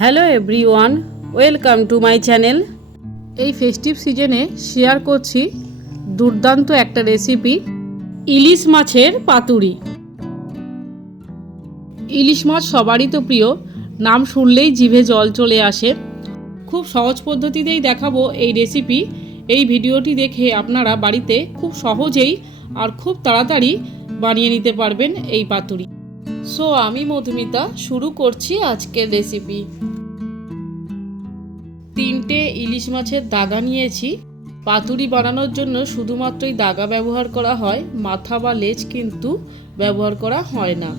Hello everyone, welcome to my channel. এই festive সিজনে share করছি দুর্দান্ত একটা রেসিপি, ইলিশ মাছের পাতুরি। ইলিশ মাছ সবারই তো প্রিয়, নাম শুনলেই জিভে জল চলে আসে। খুব সহজ পদ্ধতিতেই দেখাবো এই রেসিপি। এই ভিডিওটি দেখে আপনারা বাড়িতে খুব সহজেই আর খুব তাড়াতাড়ি বানিয়ে নিতে পারবেন এই পাতুরি। সো আমি মধুমিতা শুরু করছি আজকের রেসিপি। 3টে ইলিশ মাছের দাগা নিয়েছি। পাতুরি বানানোর জন্য শুধুমাত্রই দাগা ব্যবহার করা হয়, মাথা বা লেজ কিন্তু ব্যবহার করা হয় না।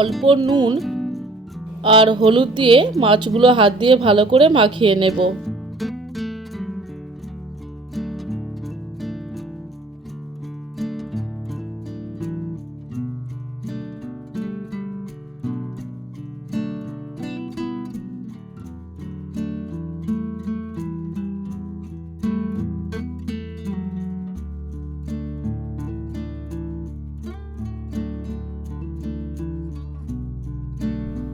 অল্প নুন আর হলুদ দিয়ে মাছগুলো হাত দিয়ে ভালো করে মাখিয়ে নেব।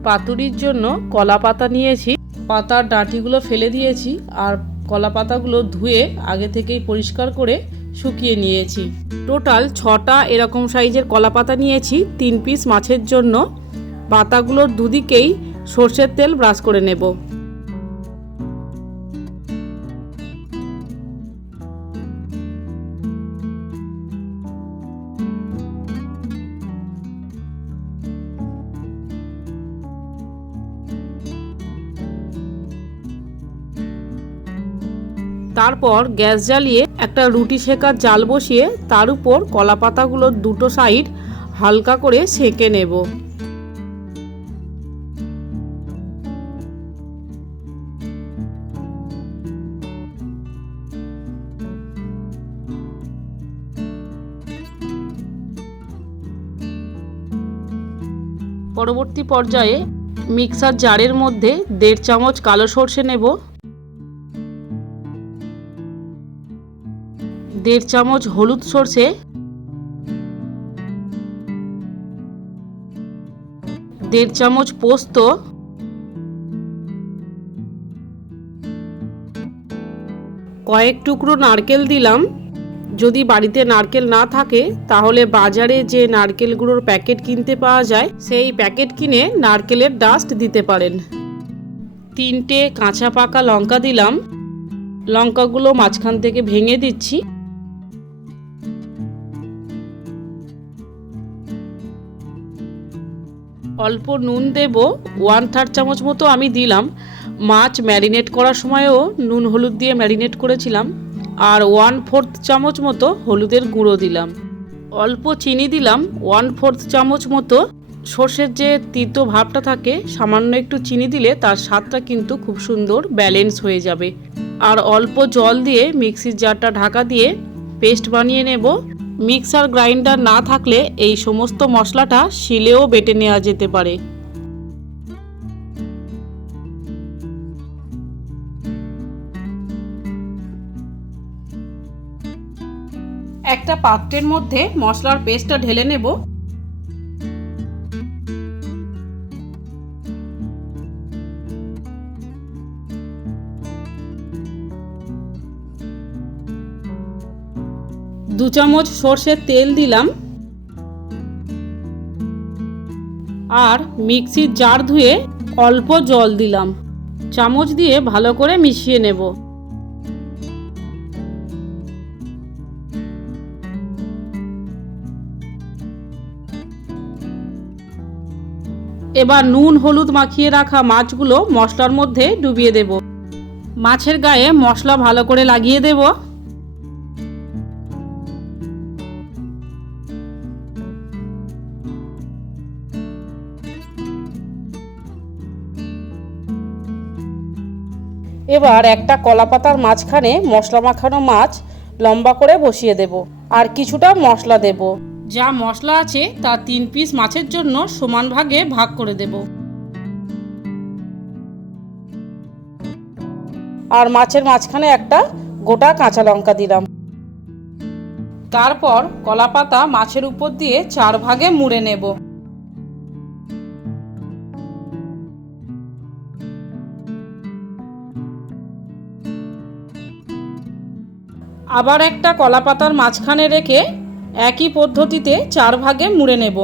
পাতুরির জন্য কলা পাতা নিয়েছি, পাতার ডাঁটিগুলো ফেলে দিয়েছি আর কলা পাতাগুলো ধুয়ে আগে থেকেই পরিষ্কার করে শুকিয়ে নিয়েছি। টোটাল 6টা এরকম সাইজের কলা পাতা নিয়েছি 3 পিস মাছের জন্য। পাতাগুলোর দুদিকেই সর্ষের তেল ব্রাশ করে নেব। তারপর গ্যাস জ্বালিয়ে একটা রুটি সেকার জাল বসিয়ে তার উপর কলা পাতাগুলোর দুটো সাইড হালকা করে সেঁকে নেব। পরবর্তী পর্যায়ে মিক্সার জারের মধ্যে 1.5 চামচ কালো সর্ষে নেব, 1.5 চামচ হলুদ সর্ষে, 1.5 চামচ পোস্ত, কয়েক টুকরো নারকেল দিলাম। যদি বাড়িতে নারকেল না থাকে তাহলে বাজারে যে নারকেল গুঁড়োর প্যাকেট কিনতে পাওয়া যায় সেই প্যাকেট কিনে নারকেলের ডাস্ট দিতে পারেন। 3টে কাঁচা পাকা লঙ্কা দিলাম, লঙ্কাগুলো মাঝখান থেকে ভেঙে দিচ্ছি। অল্প নুন দেব, 1/3 চামচ মতো আমি দিলাম। মাছ ম্যারিনেট করার সময়ও নুন হলুদ দিয়ে ম্যারিনেট করেছিলাম। আর 1/4 চামচ মতো হলুদের গুঁড়ো দিলাম। অল্প চিনি দিলাম, 1/4 চামচ মতো। সর্ষের যে তিতো ভাবটা থাকে, সামান্য একটু চিনি দিলে তার স্বাদটা কিন্তু খুব সুন্দর ব্যালেন্স হয়ে যাবে। আর অল্প জল দিয়ে মিক্সির জারটা ঢাকা দিয়ে পেস্ট বানিয়ে নেব। মিক্সার গ্রাইন্ডার না থাকলে এই সমস্ত মশলাটা শিলেও বেটে নেওয়া যেতে পারে। একটা পাত্রের মধ্যে মশলার পেস্টটা ঢেলে নেব। দু চামচ সর্ষের তেল দিলাম আর মিক্সির জার ধুয়ে অল্প জল দিলাম। চামচ দিয়ে ভালো করে মিশিয়ে নেব। এবার নুন হলুদ মাখিয়ে রাখা মাছগুলো মশলার মধ্যে ডুবিয়ে দেব। মাছের গায়ে মশলা ভালো করে লাগিয়ে দেব। এবার একটা কলা পাতার মাঝখানে মশলা মাখানো মাছ লম্বা করে বসিয়ে দেব আর কিছুটা মশলা দেব। যা মশলা আছে তা 3 পিস মাছের জন্য সমান ভাগে ভাগ করে দেব। আর মাছের মাঝখানে একটা গোটা কাঁচা লঙ্কা দিলাম। তারপর কলা পাতা মাছের উপর দিয়ে 4 ভাগে মুড়ে নেব। আবার একটা কলা পাতার মাঝখানে রেখে একই পদ্ধতিতে 4 ভাগে মুড়ে নেব।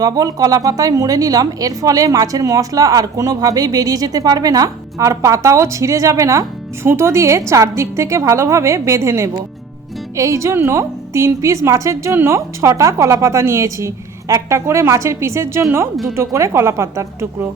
ডবল কলা পাতায় মুড়ে নিলাম, এর ফলে মাছের মশলা আর কোনোভাবেই বেরিয়ে যেতে পারবে না, আর পাতাও ছিঁড়ে যাবে না। সুতো দিয়ে চারদিক থেকে ভালোভাবে বেঁধে নেব। এই জন্য 3 পিস মাছের জন্য 6টা কলা পাতা নিয়েছি। একটা করে মাছের পিসের জন্য 2টো করে কলা পাতার টুকরো।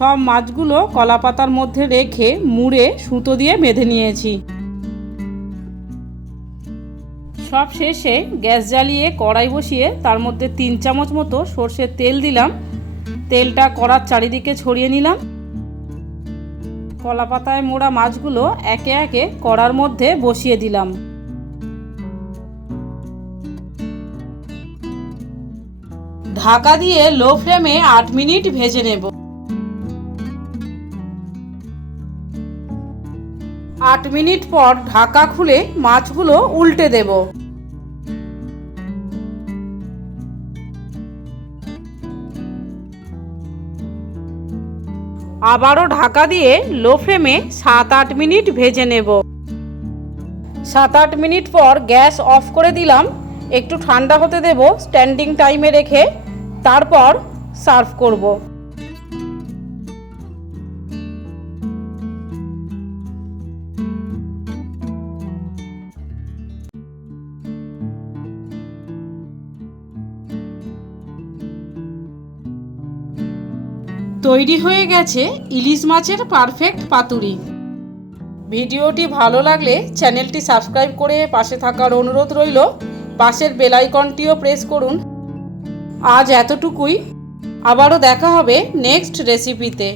সব মাছগুলো কলা পাতার মধ্যে রেখে মুড়ে সুতো দিয়ে বেঁধে নিয়েছি। সব শেষে গ্যাস জ্বালিয়ে কড়াই বসিয়ে তার মধ্যে 3 চামচ মতো সর্ষের তেল দিলাম। তেলটা কড়ার চারিদিকে ছড়িয়ে নিলাম। কলা পাতায় মোড়া মাছগুলো একে একে কড়ার মধ্যে বসিয়ে দিলাম। ঢাকা দিয়ে লো ফ্লেমে 8 মিনিট ভেজে নেব। 8 মিনিট পর ঢাকা খুলে মাছগুলো উল্টে দেব। আবারও ঢাকা দিয়ে লো ফ্লেমে 7-8 মিনিট ভেজে নেব। 7-8 মিনিট পর গ্যাস অফ করে দিলাম। একটু ঠান্ডা হতে দেব স্ট্যান্ডিং টাইমে রেখে, তারপর সার্ভ করব। তৈরি হয়ে গেছে ইলিশ মাছের পারফেক্ট পাতুরি। ভিডিওটি ভালো লাগলে চ্যানেলটি সাবস্ক্রাইব করে পাশে থাকার অনুরোধ রইল। পাশের বেল আইকনটিও প্রেস করুন। আজ এতটুকুই, আবারও দেখা হবে নেক্সট রেসিপিতে।